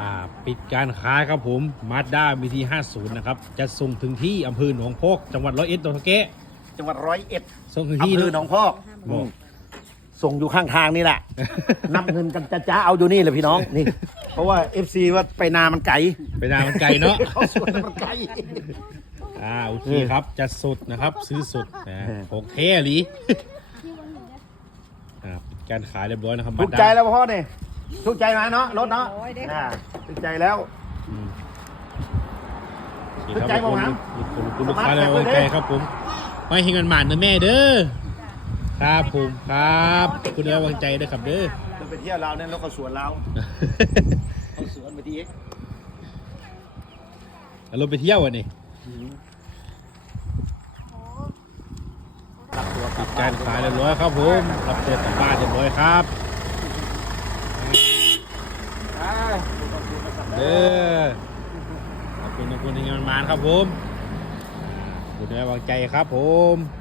อ่าปิดการขายครับผมมาด้าบีที50นะครับ จะส่งถึงที่อำเภอหนองพอกจังหวัดร้อยเอ็ดตัวเกะจังหวัดร้อยเอ็ดส่งถึงอำที่เภอหนองพอกบอกส่งอยู่ข้างทางนี่แหละ นับเงินกันจะจ้าเอาอยู่นี่เลยพี่น้องนี่ เพราะว่า FC ว่าไปนามันไกลไปนามันไกลเนาะเขาสวนมันไกลอ่าโอเคครับจะสดนะครับ ซื้อสดนะเออของเท่หลีอ่าปิดการขายเรียบร้อยนะครับถูกใจแล้วพ่อเนี่ยถูกใจไหมเนาะรถเนาะ โอ้ยได้อ่าถูกใจแล้วอืมโอเคถูกใจครับบอกผมนะคุณคุณลูกสมาร์ทค้าแล้วแคปไว้เลยใจครับผมไม่ให้เงินหมานนะแม่เด้อครับผมครับคุณแล้ววางใจด้วยครับเด้อจะไปเที่ยวเราเนี่ยเราก็สวนเราเขาสวนไปที่เอารถไปเที่ยวอะนี่ตัดตัวปิดการขายเรียบร้อยครับผมรับตัวกลับบ้านเรียบร้อยครับ เด้อขอบคุณทุกคนที่งานมานครับผมขอบคุณแลวางใจครับผม